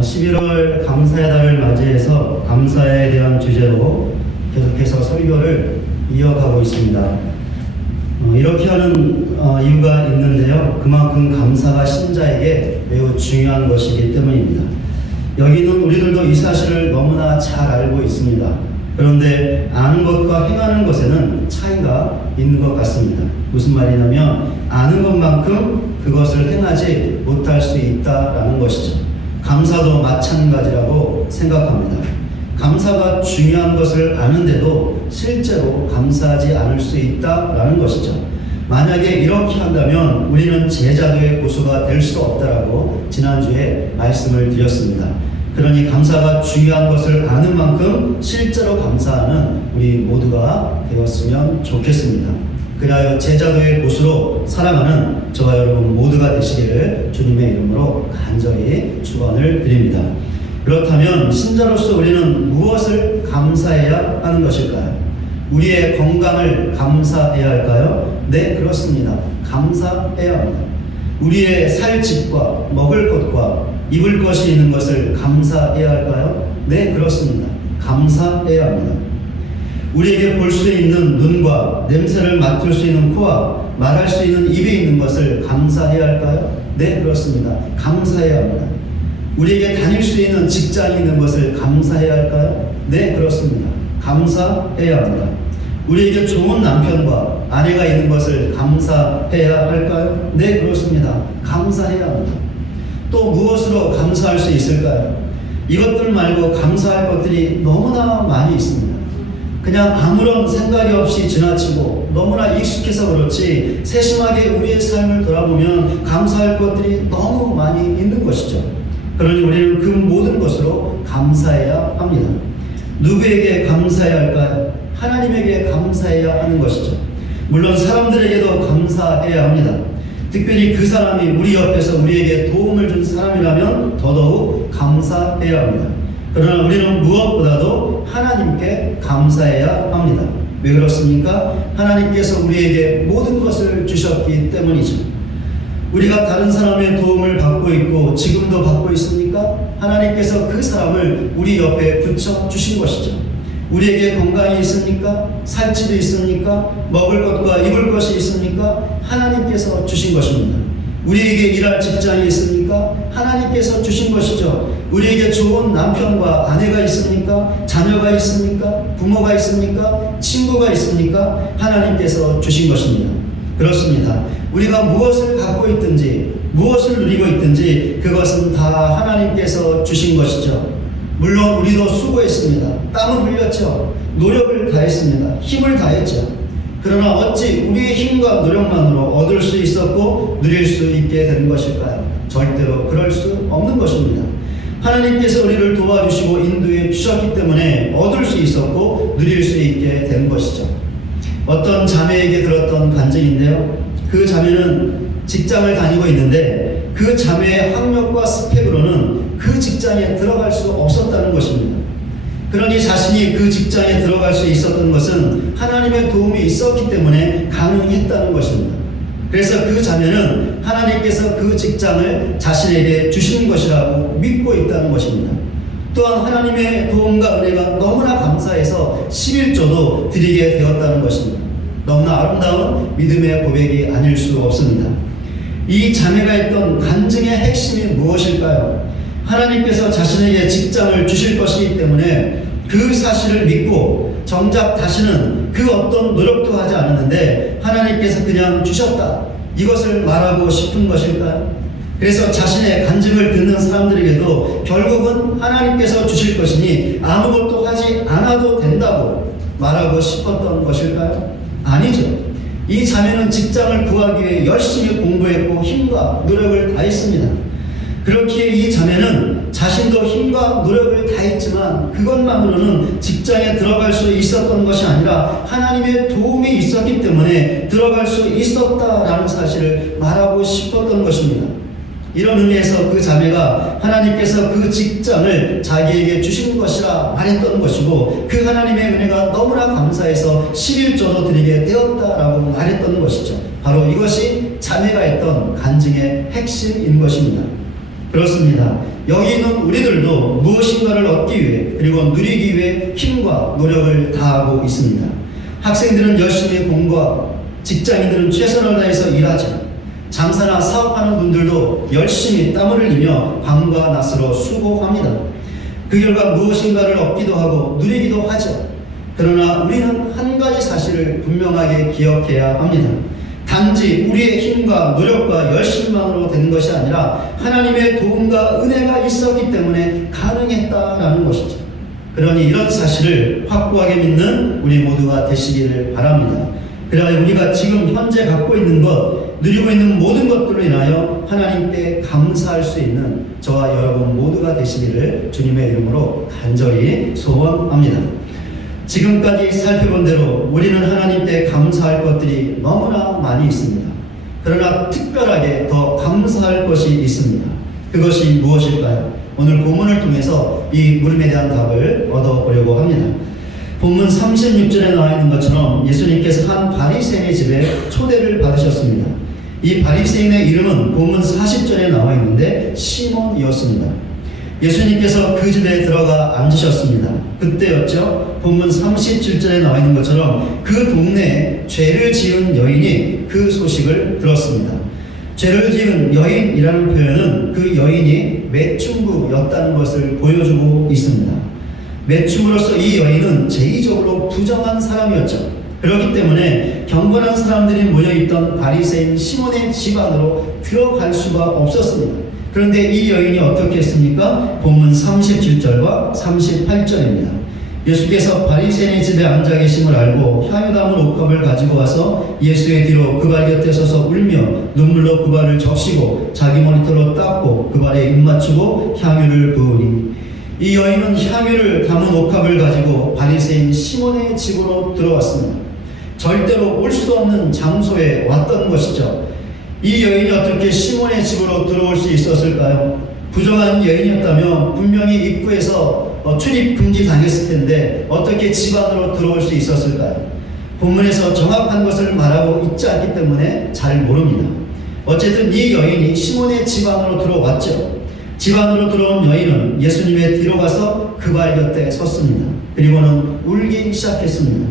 11월 감사의 달을 맞이해서 감사에 대한 주제로 계속해서 설교를 이어가고 있습니다. 이렇게 하는 이유가 있는데요. 그만큼 감사가 신자에게 매우 중요한 것이기 때문입니다. 여기는 우리들도 이 사실을 너무나 잘 알고 있습니다. 그런데 아는 것과 행하는 것에는 차이가 있는 것 같습니다. 무슨 말이냐면 아는 것만큼 그것을 행하지 못할 수 있다라는 것이죠. 감사도 마찬가지라고 생각합니다. 감사가 중요한 것을 아는데도 실제로 감사하지 않을 수 있다라는 것이죠. 만약에 이렇게 한다면 우리는 제자도의 고수가 될 수 없다라고 지난주에 말씀을 드렸습니다. 그러니 감사가 중요한 것을 아는 만큼 실제로 감사하는 우리 모두가 되었으면 좋겠습니다. 그리하여 제자도의 고수로 살아가는 저와 여러분 모두가 되시기를 주님의 이름으로 간절히 축원을 드립니다. 그렇다면 신자로서 우리는 무엇을 감사해야 하는 것일까요? 우리의 건강을 감사해야 할까요? 네, 그렇습니다. 감사해야 합니다. 우리의 살 집과 먹을 것과 입을 것이 있는 것을 감사해야 할까요? 네, 그렇습니다. 감사해야 합니다. 우리에게 볼 수 있는 눈과 냄새를 맡을 수 있는 코와 말할 수 있는 입이 있는 것을 감사해야 할까요? 네, 그렇습니다. 감사해야 합니다. 우리에게 다닐 수 있는 직장이 있는 것을 감사해야 할까요? 네, 그렇습니다. 감사해야 합니다. 우리에게 좋은 남편과 아내가 있는 것을 감사해야 할까요? 네, 그렇습니다. 감사해야 합니다. 또 무엇으로 감사할 수 있을까요? 이것들 말고 감사할 것들이 너무나 많이 있습니다. 그냥 아무런 생각이 없이 지나치고 너무나 익숙해서 그렇지 세심하게 우리의 삶을 돌아보면 감사할 것들이 너무 많이 있는 것이죠. 그러니 우리는 그 모든 것으로 감사해야 합니다. 누구에게 감사해야 할까요? 하나님에게 감사해야 하는 것이죠. 물론 사람들에게도 감사해야 합니다. 특별히 그 사람이 우리 옆에서 우리에게 도움을 준 사람이라면 더더욱 감사해야 합니다. 그러나 우리는 무엇보다도 하나님께 감사해야 합니다. 왜 그렇습니까? 하나님께서 우리에게 모든 것을 주셨기 때문이죠. 우리가 다른 사람의 도움을 받고 있고 지금도 받고 있습니까? 하나님께서 그 사람을 우리 옆에 붙여 주신 것이죠. 우리에게 건강이 있습니까? 살찌도 있습니까? 먹을 것과 입을 것이 있습니까? 하나님께서 주신 것입니다. 우리에게 일할 직장이 있습니까? 하나님께서 주신 것이죠. 우리에게 좋은 남편과 아내가 있습니까? 자녀가 있습니까? 부모가 있습니까? 친구가 있습니까? 하나님께서 주신 것입니다. 그렇습니다. 우리가 무엇을 갖고 있든지 무엇을 누리고 있든지 그것은 다 하나님께서 주신 것이죠. 물론 우리도 수고했습니다. 땀을 흘렸죠. 노력을 다했습니다. 힘을 다했죠. 그러나 어찌 우리의 힘과 노력만으로 얻을 수 있었고 누릴 수 있게 된 것일까요? 절대로 그럴 수 없는 것입니다. 하나님께서 우리를 도와주시고 인도해 주셨기 때문에 얻을 수 있었고 누릴 수 있게 된 것이죠. 어떤 자매에게 들었던 간증인데요. 그 자매는 직장을 다니고 있는데 그 자매의 학력과 스펙으로는 그 직장에 들어갈 수 없었다는 것입니다. 그러니 자신이 그 직장에 들어갈 수 있었던 것은 하나님의 도움이 있었기 때문에 가능했다는 것입니다. 그래서 그 자매는 하나님께서 그 직장을 자신에게 주신 것이라고 믿고 있다는 것입니다. 또한 하나님의 도움과 은혜가 너무나 감사해서 11조도 드리게 되었다는 것입니다. 너무나 아름다운 믿음의 고백이 아닐 수 없습니다. 이 자매가 했던 간증의 핵심이 무엇일까요? 하나님께서 자신에게 직장을 주실 것이기 때문에 그 사실을 믿고 정작 다시는 그 어떤 노력도 하지 않았는데 하나님께서 그냥 주셨다. 이것을 말하고 싶은 것일까요? 그래서 자신의 간증을 듣는 사람들에게도 결국은 하나님께서 주실 것이니 아무것도 하지 않아도 된다고 말하고 싶었던 것일까요? 아니죠. 이 자매는 직장을 구하기 위해 열심히 공부했고 힘과 노력을 다했습니다. 그렇기에 이 자매는 자신도 힘과 노력을 다했지만 그것만으로는 직장에 들어갈 수 있었던 것이 아니라 하나님의 도움이 있었기 때문에 들어갈 수 있었다라는 사실을 말하고 싶었던 것입니다. 이런 의미에서 그 자매가 하나님께서 그 직장을 자기에게 주신 것이라 말했던 것이고 그 하나님의 은혜가 너무나 감사해서 11조도 드리게 되었다라고 말했던 것이죠. 바로 이것이 자매가 했던 간증의 핵심인 것입니다. 그렇습니다. 여기 있는 우리들도 무엇인가를 얻기 위해 그리고 누리기 위해 힘과 노력을 다하고 있습니다. 학생들은 열심히 공부하고 직장인들은 최선을 다해서 일하죠. 장사나 사업하는 분들도 열심히 땀을 흘리며 밤과 낮으로 수고합니다. 그 결과 무엇인가를 얻기도 하고 누리기도 하죠. 그러나 우리는 한 가지 사실을 분명하게 기억해야 합니다. 단지 우리의 힘과 노력과 열심만으로 된 것이 아니라 하나님의 도움과 은혜가 있었기 때문에 가능했다라는 것이죠. 그러니 이런 사실을 확고하게 믿는 우리 모두가 되시기를 바랍니다. 그래야 우리가 지금 현재 갖고 있는 것, 누리고 있는 모든 것들로 인하여 하나님께 감사할 수 있는 저와 여러분 모두가 되시기를 주님의 이름으로 간절히 소원합니다. 지금까지 살펴본 대로 우리는 하나님께 감사할 것들이 너무나 많이 있습니다. 그러나 특별하게 더 감사할 것이 있습니다. 그것이 무엇일까요? 오늘 본문을 통해서 이 물음에 대한 답을 얻어보려고 합니다. 본문 36절에 나와 있는 것처럼 예수님께서 한 바리새인의 집에 초대를 받으셨습니다. 이 바리새인의 이름은 본문 40절에 나와 있는데 시몬이었습니다. 예수님께서 그 집에 들어가 앉으셨습니다. 그때였죠. 본문 37절에 나와 있는 것처럼 그 동네에 죄를 지은 여인이 그 소식을 들었습니다. 죄를 지은 여인이라는 표현은 그 여인이 매춘부였다는 것을 보여주고 있습니다. 매춘부로서 이 여인은 제의적으로 부정한 사람이었죠. 그렇기 때문에 경건한 사람들이 모여있던 바리새인 시몬의 집 안으로 들어갈 수가 없었습니다. 그런데 이 여인이 어떻게 했습니까? 본문 37절과 38절입니다. 예수께서 바리새인의 집에 앉아 계심을 알고 향유 담은 옥합을 가지고 와서 예수의 뒤로 그 발 곁에 서서 울며 눈물로 그 발을 적시고 자기 머리털로 닦고 그 발에 입 맞추고 향유를 부으니, 이 여인은 향유를 담은 옥합을 가지고 바리새인 시몬의 집으로 들어왔습니다. 절대로 올 수 없는 장소에 왔던 것이죠. 이 여인이 어떻게 시몬의 집으로 들어올 수 있었을까요? 부정한 여인이었다면 분명히 입구에서 출입 금지 당했을 텐데 어떻게 집 안으로 들어올 수 있었을까요? 본문에서 정확한 것을 말하고 있지 않기 때문에 잘 모릅니다. 어쨌든 이 여인이 시몬의 집 안으로 들어왔죠. 집 안으로 들어온 여인은 예수님의 뒤로 가서 그 발 곁에 섰습니다. 그리고는 울기 시작했습니다.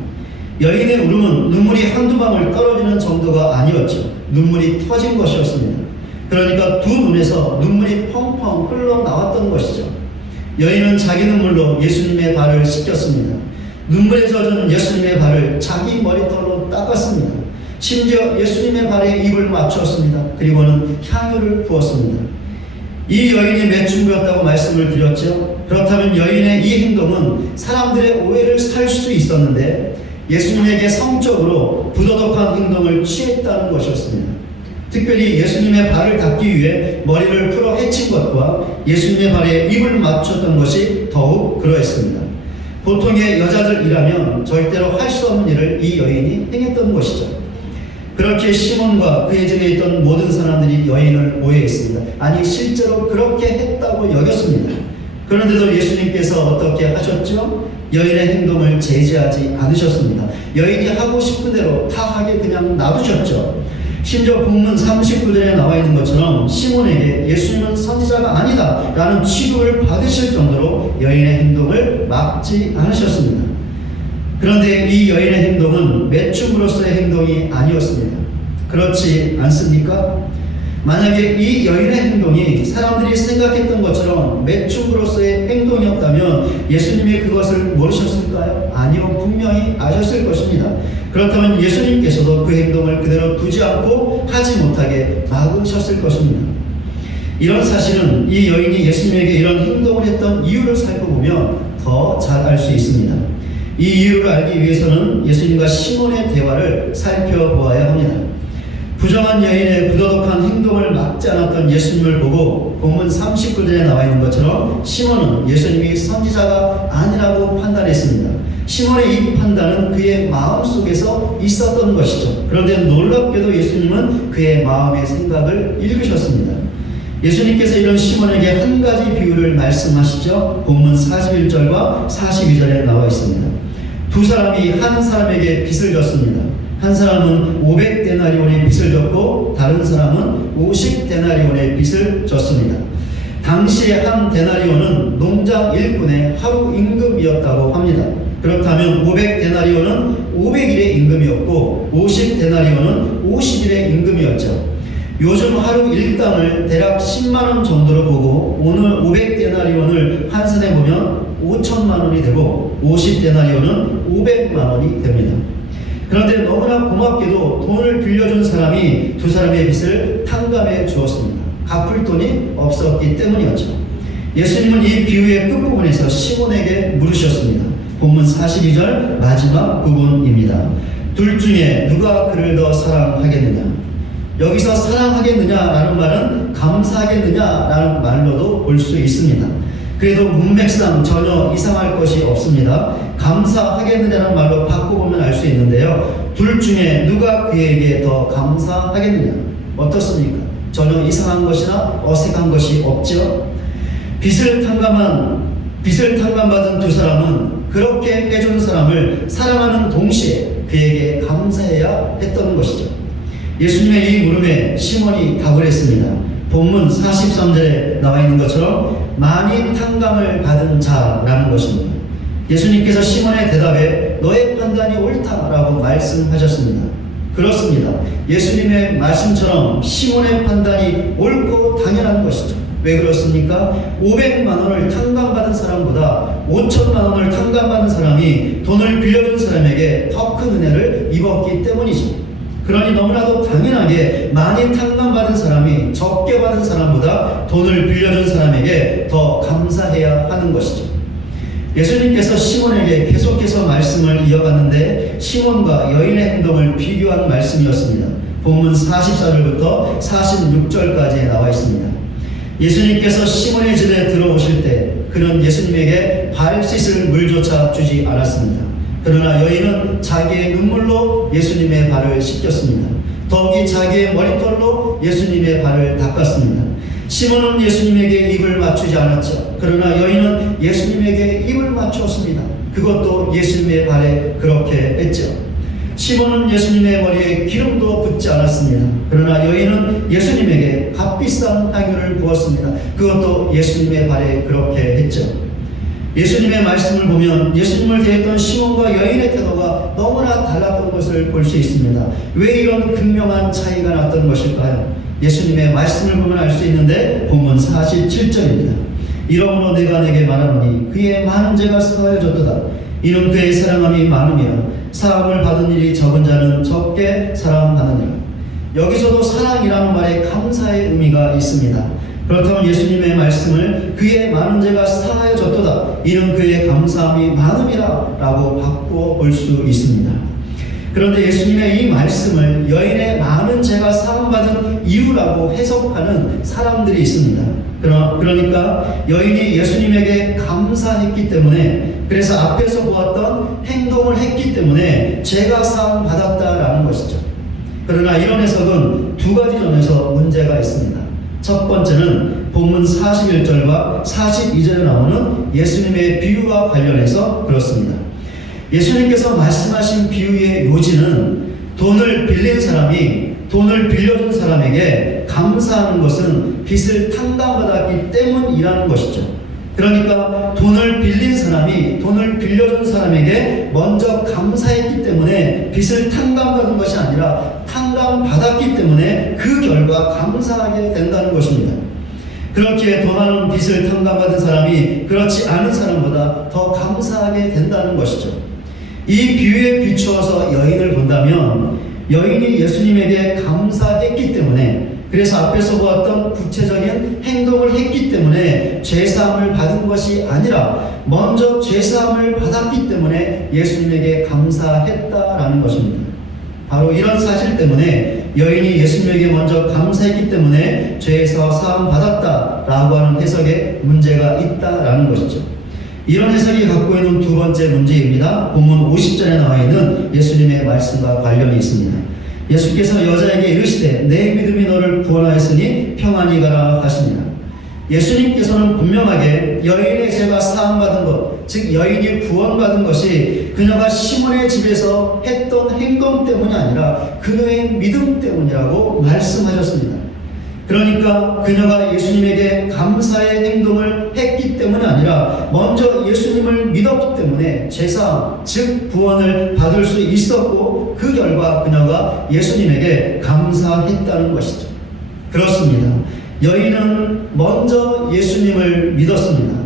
여인의 울음은 눈물이 한두 방울 떨어지는 정도가 아니었죠. 눈물이 터진 것이었습니다. 그러니까 두 눈에서 눈물이 펑펑 흘러나왔던 것이죠. 여인은 자기 눈물로 예수님의 발을 씻겼습니다. 눈물에 젖은 예수님의 발을 자기 머리털로 닦았습니다. 심지어 예수님의 발에 입을 맞췄습니다. 그리고는 향유를 부었습니다. 이 여인이 매춘부였다고 말씀을 드렸죠. 그렇다면 여인의 이 행동은 사람들의 오해를 살 수 있었는데 예수님에게 성적으로 부도덕한 행동을 취했다는 것이었습니다. 특별히 예수님의 발을 닦기 위해 머리를 풀어 헤친 것과 예수님의 발에 입을 맞췄던 것이 더욱 그러했습니다. 보통의 여자들이라면 절대로 할 수 없는 일을 이 여인이 행했던 것이죠. 그렇게 시몬과 그의 집에 있던 모든 사람들이 여인을 오해했습니다. 아니, 실제로 그렇게 했다고 여겼습니다. 그런데도 예수님께서 어떻게 하셨죠? 여인의 행동을 제지하지 않으셨습니다. 여인이 하고 싶은 대로 다 하게 그냥 놔두셨죠. 심지어 본문 39절에 나와 있는 것처럼 시몬에게 예수님은 선지자가 아니다 라는 취급을 받으실 정도로 여인의 행동을 막지 않으셨습니다. 그런데 이 여인의 행동은 매춘부로서의 행동이 아니었습니다. 그렇지 않습니까? 만약에 이 여인의 행동이 사람들이 생각했던 것처럼 매춘부로서의 행동이었다면 예수님이 그것을 모르셨을까요? 아니요, 분명히 아셨을 것입니다. 그렇다면 예수님께서도 그 행동을 그대로 두지 않고 하지 못하게 막으셨을 것입니다. 이런 사실은 이 여인이 예수님에게 이런 행동을 했던 이유를 살펴보면 더 잘 알 수 있습니다. 이 이유를 알기 위해서는 예수님과 시몬의 대화를 살펴보아야 합니다. 부정한 여인의 부도덕한 행동을 막지 않았던 예수님을 보고 본문 39절에 나와 있는 것처럼 시몬은 예수님이 선지자가 아니라고 판단했습니다. 시몬의 이 판단은 그의 마음속에서 있었던 것이죠. 그런데 놀랍게도 예수님은 그의 마음의 생각을 읽으셨습니다. 예수님께서 이런 시몬에게 한 가지 비유를 말씀하시죠. 본문 41절과 42절에 나와 있습니다. 두 사람이 한 사람에게 빚을 졌습니다. 한 사람은 500데나리온의 빚을 졌고 다른 사람은 50데나리온의 빚을 졌습니다. 당시에 한 데나리온은 농장 일꾼의 하루 임금이었다고 합니다. 그렇다면 500데나리온은 500일의 임금이었고 50데나리온은 50일의 임금이었죠. 요즘 하루 일당을 대략 10만원 정도로 보고 오늘 500데나리온을 환산해 보면 5천만원이 되고 50데나리온은 500만원이 됩니다. 그런데 너무나 고맙게도 돈을 빌려준 사람이 두 사람의 빚을 탕감해 주었습니다. 갚을 돈이 없었기 때문이었죠. 예수님은 이 비유의 끝부분에서 시몬에게 물으셨습니다. 본문 42절 마지막 부분입니다. 둘 중에 누가 그를 더 사랑하겠느냐? 여기서 사랑하겠느냐라는 말은 감사하겠느냐라는 말로도 볼 수 있습니다. 그래도 문맥상 전혀 이상할 것이 없습니다. 감사하겠느냐는 말로 바꿔보면 알 수 있는데요. 둘 중에 누가 그에게 더 감사하겠느냐? 어떻습니까? 전혀 이상한 것이나 어색한 것이 없죠. 빚을 탕감받은 두 사람은 그렇게 해준 사람을 사랑하는 동시에 그에게 감사해야 했던 것이죠. 예수님의 이 물음에 시몬이 답을 했습니다. 본문 43절에 나와 있는 것처럼 많이 탕감을 받은 자라는 것입니다. 예수님께서 시몬의 대답에 너의 판단이 옳다라고 말씀하셨습니다. 그렇습니다. 예수님의 말씀처럼 시몬의 판단이 옳고 당연한 것이죠. 왜 그렇습니까? 500만 원을 탕감받은 사람보다 5천만 원을 탕감받은 사람이 돈을 빌려준 사람에게 더 큰 은혜를 입었기 때문이죠. 그러니 너무나도 당연하게 많이 탕감받은 사람이 적게 받은 사람보다 돈을 빌려준 사람에게 더 감사해야 하는 것이죠. 예수님께서 시몬에게 계속해서 말씀을 이어갔는데 시몬과 여인의 행동을 비교한 말씀이었습니다. 본문 44절부터 46절까지에 나와 있습니다. 예수님께서 시몬의 집에 들어오실 때 그는 예수님에게 발 씻을 물조차 주지 않았습니다. 그러나 여인은 자기의 눈물로 예수님의 발을 씻겼습니다. 더욱이 자기의 머리털로 예수님의 발을 닦았습니다. 시몬은 예수님에게 입을 맞추지 않았죠. 그러나 여인은 예수님에게 입을 맞추었습니다. 그것도 예수님의 발에 그렇게 했죠. 시몬은 예수님의 머리에 기름도 붓지 않았습니다. 그러나 여인은 예수님에게 값비싼 향유를 부었습니다. 그것도 예수님의 발에 그렇게 했죠. 예수님의 말씀을 보면 예수님을 대했던 시몬과 여인의 태도가 너무나 달랐던 것을 볼 수 있습니다. 왜 이런 극명한 차이가 났던 것일까요? 예수님의 말씀을 보면 알 수 있는데 본문 47절입니다. 이러므로 내가 내게 말하노니 그의 많은 죄가 사하여졌도다. 이는 그의 사랑함이 많음이라. 사랑을 받은 일이 적은 자는 적게 사랑받느니라. 여기서도 사랑이라는 말에 감사의 의미가 있습니다. 그렇다면 예수님의 말씀을 그의 많은 죄가 사하여졌도다. 이는 그의 감사함이 많음이라 라고 바꾸어 볼 수 있습니다. 그런데 예수님의 이 말씀을 여인의 많은 죄가 사함받은 이유라고 해석하는 사람들이 있습니다. 그러니까 여인이 예수님에게 감사했기 때문에, 그래서 앞에서 보았던 행동을 했기 때문에 죄가 사함받았다라는 것이죠. 그러나 이런 해석은 두 가지 점에서 문제가 있습니다. 첫 번째는 본문 41절과 42절에 나오는 예수님의 비유와 관련해서 그렇습니다. 예수님께서 말씀하신 비유의 요지는 돈을 빌린 사람이 돈을 빌려준 사람에게 감사하는 것은 빚을 탕감받았기 때문이라는 것이죠. 그러니까 돈을 빌린 사람이 돈을 빌려준 사람에게 먼저 감사했기 때문에 빚을 탕감받은 것이 아니라 탕감받았기 때문에 그 결과 감사하게 된다는 것입니다. 그렇기에 더 많은 빚을 탕감받은 사람이 그렇지 않은 사람보다 더 감사하게 된다는 것이죠. 이 비유에 비추어서 여인을 본다면 여인이 예수님에게 감사했기 때문에, 그래서 앞에서 보았던 구체적인 행동을 했기 때문에 죄사함을 받은 것이 아니라 먼저 죄사함을 받았기 때문에 예수님에게 감사했다라는 것입니다. 바로 이런 사실 때문에 여인이 예수님에게 먼저 감사했기 때문에 죄에서 사함 받았다라고 하는 해석에 문제가 있다라는 것이죠. 이런 해석이 갖고 있는 두 번째 문제입니다. 본문 50절에 나와 있는 예수님의 말씀과 관련이 있습니다. 예수께서 여자에게 이르시되 내 믿음이 너를 구원하였으니 평안히 가라 하십니다. 예수님께서는 분명하게 여인의 죄가 사함받은 것, 즉 여인이 구원받은 것이 그녀가 시몬의 집에서 했던 행동 때문이 아니라 그녀의 믿음 때문이라고 말씀하셨습니다. 그러니까 그녀가 예수님에게 감사의 행동을 했기 때문이 아니라 먼저 예수님을 믿었기 때문에 제사함, 즉 구원을 받을 수 있었고 그 결과 그녀가 예수님에게 감사했다는 것이죠. 그렇습니다. 여인은 먼저 예수님을 믿었습니다.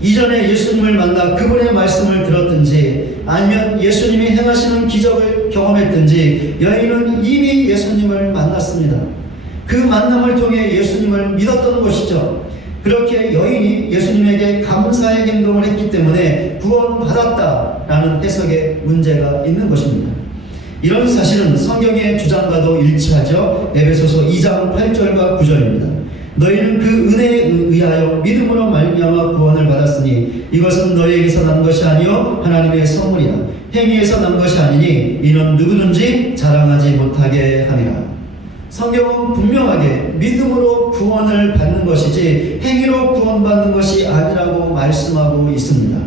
이전에 예수님을 만나 그분의 말씀을 들었든지 아니면 예수님이 행하시는 기적을 경험했든지 여인은 이미 예수님을 만났습니다. 그 만남을 통해 예수님을 믿었던 것이죠. 그렇게 여인이 예수님에게 감사의 행동을 했기 때문에 구원받았다라는 해석에 문제가 있는 것입니다. 이런 사실은 성경의 주장과도 일치하죠. 에베소서 2장 8절과 9절입니다. 너희는 그 은혜에 의하여 믿음으로 말미암아 구원을 받았으니 이것은 너희에게서 난 것이 아니요 하나님의 선물이라. 행위에서 난 것이 아니니 이는 누구든지 자랑하지 못하게 함이라. 성경은 분명하게 믿음으로 구원을 받는 것이지 행위로 구원받는 것이 아니라고 말씀하고 있습니다.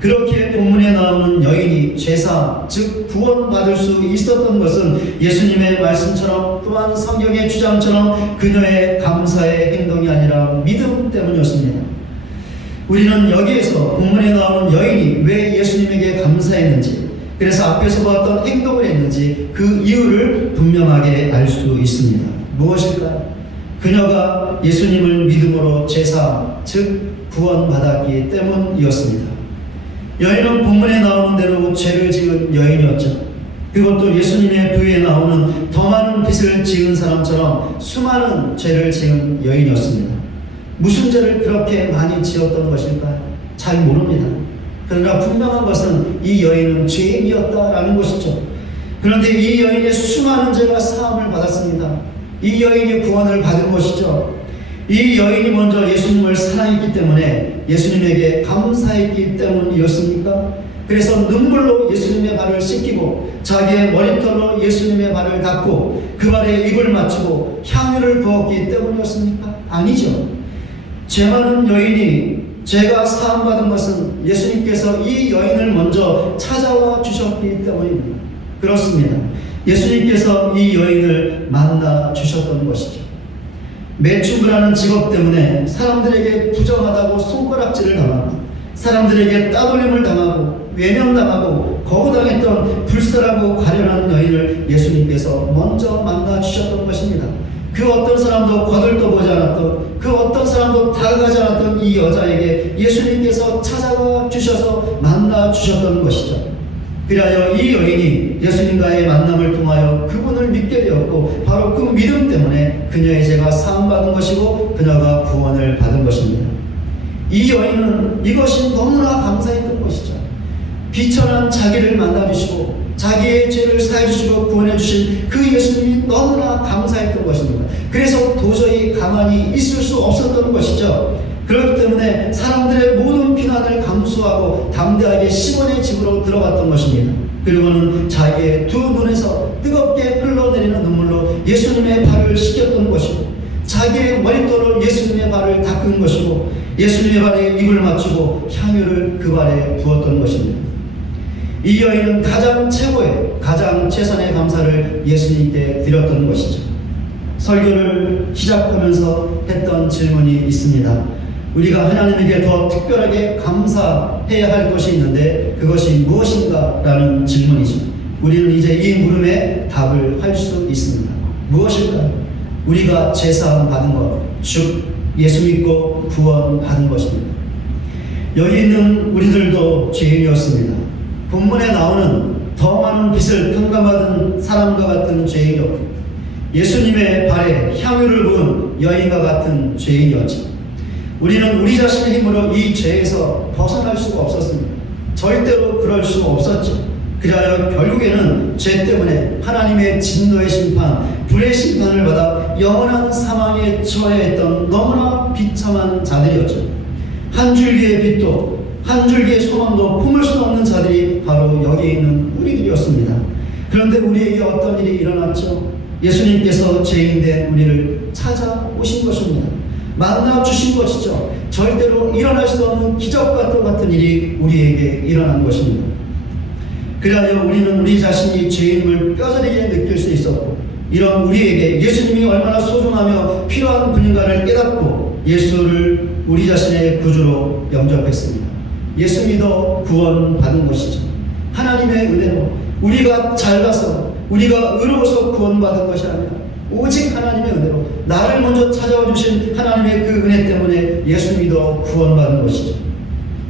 그렇게 본문에 나오는 여인이 죄사함, 즉 구원받을 수 있었던 것은 예수님의 말씀처럼 또한 성경의 주장처럼 그녀의 감사의 행동이 아니라 믿음 때문이었습니다. 우리는 여기에서 본문에 나오는 여인이 왜 예수님에게 감사했는지, 그래서 앞에서 보았던 행동을 했는지 그 이유를 분명하게 알 수 있습니다. 무엇일까요? 그녀가 예수님을 믿음으로 죄사함, 즉 구원받았기 때문이었습니다. 여인은 본문에 나오는 대로 죄를 지은 여인이었죠. 그것도 예수님의 비유에 나오는 더 많은 빚을 지은 사람처럼 수많은 죄를 지은 여인이었습니다. 무슨 죄를 그렇게 많이 지었던 것일까요? 잘 모릅니다. 그러나 분명한 것은 이 여인은 죄인이었다라는 것이죠. 그런데 이 여인의 수많은 죄가 사함을 받았습니다. 이 여인이 구원을 받은 것이죠. 이 여인이 먼저 예수님을 사랑했기 때문에 예수님에게 감사했기 때문이었습니까? 그래서 눈물로 예수님의 발을 씻기고 자기의 머리털로 예수님의 발을 닦고 그 발에 입을 맞추고 향유를 부었기 때문이었습니까? 아니죠. 죄 많은 여인이 죄가 사함받은 것은 예수님께서 이 여인을 먼저 찾아와 주셨기 때문입니다. 그렇습니다. 예수님께서 이 여인을 만나 주셨던 것이죠. 매춘부라는 직업 때문에 사람들에게 부정하다고 손가락질을 당하고 사람들에게 따돌림을 당하고 외면당하고 거부당했던 불쌍하고 가련한 여인을 예수님께서 먼저 만나 주셨던 것입니다. 그 어떤 사람도 거들떠보지 않았던, 그 어떤 사람도 다가가지 않았던 이 여자에게 예수님께서 찾아와 주셔서 만나 주셨던 것이죠. 그리하여 이 여인이 예수님과의 만남을 통하여 그분을 믿게 되었고 바로 그 믿음 때문에 그녀의 죄가 사함받은 것이고 그녀가 구원을 받은 것입니다. 이 여인은 이것이 너무나 감사했던 것이죠. 비천한 자기를 만나주시고 자기의 죄를 사해주시고 구원해주신 그 예수님이 너무나 감사했던 것입니다. 그래서 도저히 가만히 있을 수 없었던 것이죠. 그렇기 때문에 사람들의 모든 비난을 감수하고 담대하게 시몬의 집으로 들어갔던 것입니다. 그리고는 자기의 두 눈에서 뜨겁게 흘러내리는 눈물로 예수님의 발을 씻겼던 것이고 자기의 머리털로 예수님의 발을 닦은 것이고 예수님의 발에 입을 맞추고 향유를 그 발에 부었던 것입니다. 이 여인은 가장 최고의 가장 최선의 감사를 예수님께 드렸던 것이죠. 설교를 시작하면서 했던 질문이 있습니다. 우리가 하나님에게 더 특별하게 감사해야 할 것이 있는데 그것이 무엇인가? 라는 질문이죠. 우리는 이제 이 물음에 답을 할 수 있습니다. 무엇일까요? 우리가 죄사함 받은 것, 즉 예수 믿고 구원 받은 것입니다. 여기 있는 우리들도 죄인이었습니다. 본문에 나오는 더 많은 빚을 탕감받은 사람과 같은 죄인이었고 예수님의 발에 향유를 부은 여인과 같은 죄인이었죠. 우리는 우리 자신의 힘으로 이 죄에서 벗어날 수가 없었습니다. 절대로 그럴 수 없었죠. 그리하여 결국에는 죄 때문에 하나님의 진노의 심판, 불의 심판을 받아 영원한 사망에 처해 있던 너무나 비참한 자들이었죠. 한 줄기의 빛도 한 줄기의 소망도 품을 수 없는 자들이 바로 여기에 있는 우리들이었습니다. 그런데 우리에게 어떤 일이 일어났죠? 예수님께서 죄인된 우리를 찾아오신 것입니다. 만나 주신 것이죠. 절대로 일어날 수 없는 기적 같은 일이 우리에게 일어난 것입니다. 그리하여 우리는 우리 자신이 죄인임을 뼈저리게 느낄 수 있었고 이런 우리에게 예수님이 얼마나 소중하며 필요한 분인가를 깨닫고 예수를 우리 자신의 구주로 영접했습니다. 예수 믿어 구원 받은 것이죠. 하나님의 은혜로 우리가 잘나서 우리가 의로워서 구원 받은 것이 아니라 오직 하나님의 은혜로 나를 먼저 찾아와 주신 하나님의 그 은혜 때문에 예수 믿어 구원 받은 것이죠.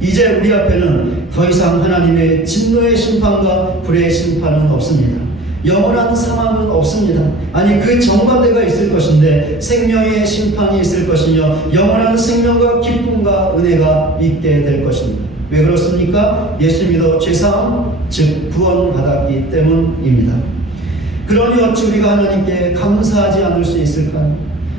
이제 우리 앞에는 더 이상 하나님의 진노의 심판과 불의 심판은 없습니다. 영원한 사망은 없습니다. 아니 그 정반대가 있을 것인데 생명의 심판이 있을 것이며 영원한 생명과 기쁨과 은혜가 있게 될 것입니다. 왜 그렇습니까? 예수 믿어 죄사함 즉 구원받았기 때문입니다. 그러니 어찌 우리가 하나님께 감사하지 않을 수 있을까요?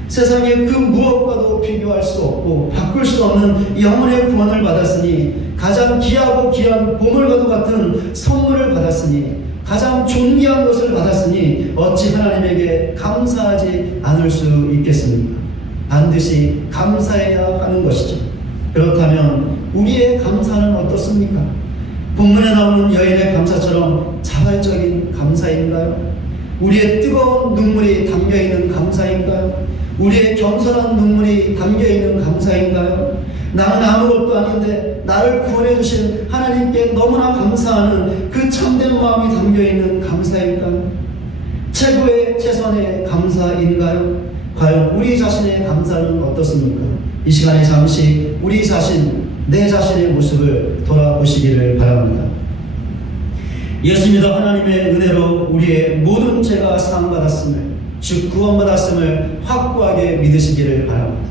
세상에 그 무엇과도 비교할 수 없고 바꿀 수 없는 영혼의 구원을 받았으니 가장 귀하고 귀한 보물과도 같은 선물을 받았으니 가장 존귀한 것을 받았으니 어찌 하나님에게 감사하지 않을 수 있겠습니까? 반드시 감사해야 하는 것이죠. 그렇다면 우리의 감사는 어떻습니까? 본문에 나오는 여인의 감사처럼 자발적인 감사인가요? 우리의 뜨거운 눈물이 담겨있는 감사인가요? 우리의 겸손한 눈물이 담겨있는 감사인가요? 나는 아무것도 아닌데 나를 구원해 주신 하나님께 너무나 감사하는 그 참된 마음이 담겨있는 감사인가요? 최고의 최선의 감사인가요? 과연 우리 자신의 감사는 어떻습니까? 이 시간에 잠시 우리 자신, 내 자신의 모습을 돌아보시기를 바랍니다. 예수 믿어 하나님의 은혜로 우리의 모든 죄가 사함받았음을, 즉 구원받았음을 확고하게 믿으시기를 바랍니다.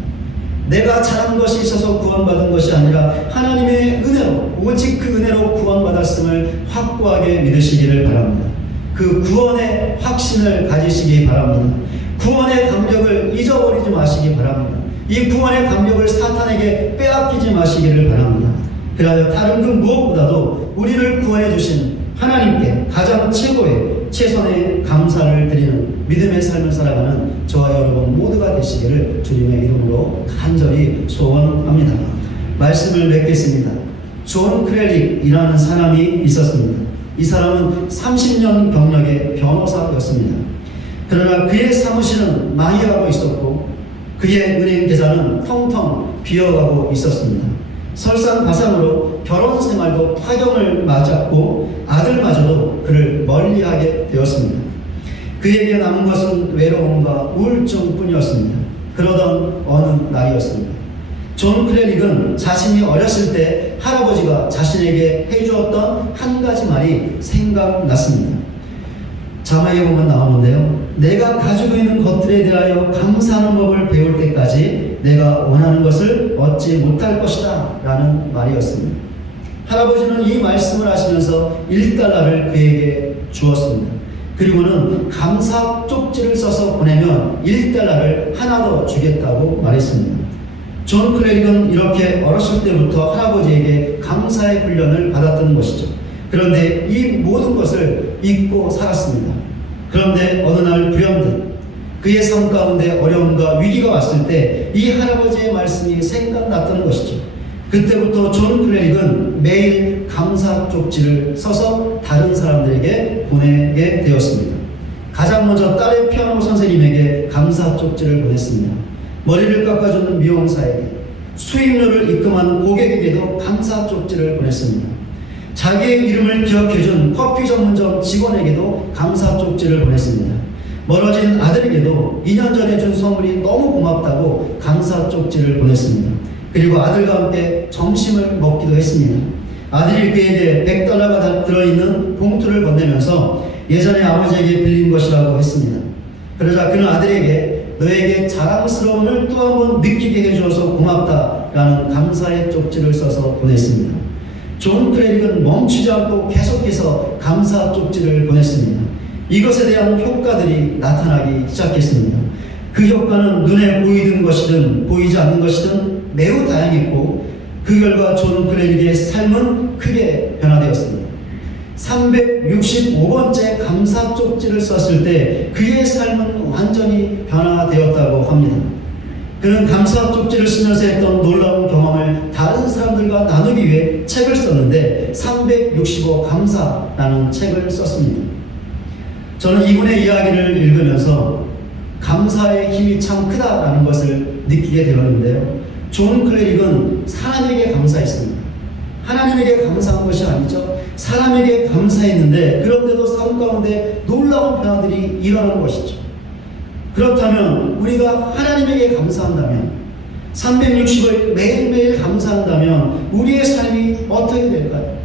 내가 잘한 것이 있어서 구원받은 것이 아니라 하나님의 은혜로 오직 그 은혜로 구원받았음을 확고하게 믿으시기를 바랍니다. 그 구원의 확신을 가지시기 바랍니다. 구원의 감격을 잊어버리지 마시기 바랍니다. 이 구원의 감격을 사탄에게 빼앗기지 마시기를 바랍니다. 그러하여 다른 그 무엇보다도 우리를 구원해 주신 하나님께 가장 최선의 감사를 드리는 믿음의 삶을 살아가는 저와 여러분 모두가 되시기를 주님의 이름으로 간절히 소원합니다. 말씀을 맺겠습니다. 존 크렐릭이라는 사람이 있었습니다. 이 사람은 30년 경력의 변호사였습니다. 그러나 그의 사무실은 망해가고 있었고 그의 은행 계좌는 텅텅 비어가고 있었습니다. 설상가상으로 결혼 생활도 파경을 맞았고 아들마저도 그를 멀리하게 되었습니다. 그에게 남은 것은 외로움과 우울증뿐이었습니다. 그러던 어느 날이었습니다. 존 크렐릭은 자신이 어렸을 때 할아버지가 자신에게 해주었던 한 가지 말이 생각났습니다. 자막에 보면 나오는데요. 내가 가지고 있는 것들에 대하여 감사하는 법을 배울 때까지 내가 원하는 것을 얻지 못할 것이다 라는 말이었습니다. 할아버지는 이 말씀을 하시면서 1달러를 그에게 주었습니다. 그리고는 감사 쪽지를 써서 보내면 1달러를 하나 더 주겠다고 말했습니다. 존 크렐릭은 이렇게 어렸을 때부터 할아버지에게 감사의 훈련을 받았던 것이죠. 그런데 이 모든 것을 잊고 살았습니다. 그런데 어느 날 불현듯 그의 삶 가운데 어려움과 위기가 왔을 때 이 할아버지의 말씀이 생각났던 것이죠. 그때부터 존 크렐릭은 매일 감사 쪽지를 써서 다른 사람들에게 보내게 되었습니다. 가장 먼저 딸의 피아노 선생님에게 감사 쪽지를 보냈습니다. 머리를 깎아주는 미용사에게, 수임료를 입금한 고객에게도 감사 쪽지를 보냈습니다. 자기의 이름을 기억해준 커피 전문점 직원에게도 감사 쪽지를 보냈습니다. 멀어진 아들에게도 2년 전에 준 선물이 너무 고맙다고 감사 쪽지를 보냈습니다. 그리고 아들과 함께 점심을 먹기도 했습니다. 아들이 그에게 $100가 들어있는 봉투를 건네면서 예전에 아버지에게 빌린 것이라고 했습니다. 그러자 그는 아들에게 너에게 자랑스러움을 또 한 번 느끼게 해주어서 고맙다라는 감사의 쪽지를 써서 보냈습니다. 존 크렐릭은 멈추지 않고 계속해서 감사 쪽지를 보냈습니다. 이것에 대한 효과들이 나타나기 시작했습니다. 그 효과는 눈에 보이는 것이든 보이지 않는 것이든 매우 다양했고 그 결과 존 크렐릭의 삶은 크게 변화되었습니다. 365번째 감사 쪽지를 썼을 때 그의 삶은 완전히 변화되었다고 합니다. 그는 감사 쪽지를 쓰면서 했던 놀라운 경험을 다른 사람들과 나누기 위해 책을 썼는데 365 감사라는 책을 썼습니다. 저는 이분의 이야기를 읽으면서 감사의 힘이 참 크다라는 것을 느끼게 되었는데요. 존 클레릭은 사람에게 감사했습니다. 하나님에게 감사한 것이 아니죠. 사람에게 감사했는데 그런데도 삶 가운데 놀라운 변화들이 일어나는 것이죠. 그렇다면 우리가 하나님에게 감사한다면 360일 매일매일 감사한다면 우리의 삶이 어떻게 될까요?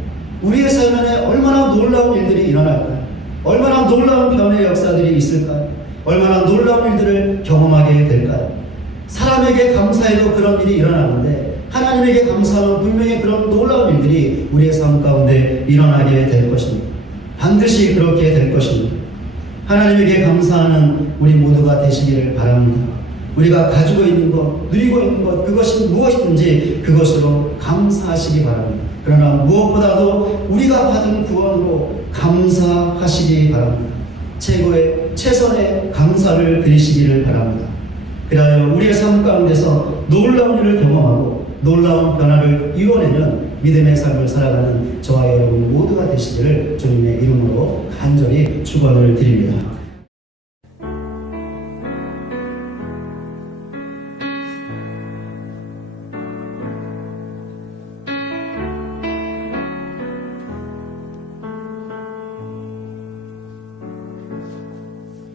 우리의 삶 안에 얼마나 놀라운 일들이 일어날까요? 얼마나 놀라운 변화의 역사들이 있을까요? 얼마나 놀라운 일들을 경험하게 될까요? 사람에게 감사해도 그런 일이 일어나는데 하나님에게 감사하면 분명히 그런 놀라운 일들이 우리의 삶 가운데 일어나게 될 것입니다. 반드시 그렇게 될 것입니다. 하나님에게 감사하는 우리 모두가 되시기를 바랍니다. 우리가 가지고 있는 것, 누리고 있는 것, 그것이 무엇이든지 그것으로 감사하시기 바랍니다. 그러나 무엇보다도 우리가 받은 구원으로 감사하시기 바랍니다. 최선의 감사를 드리시기를 바랍니다. 그리하여 우리의 삶 가운데서 놀라운 일을 경험하고 놀라운 변화를 이뤄내는 믿음의 삶을 살아가는 저와 여러분 모두가 되시기를 주님의 이름으로 간절히 축원을 드립니다.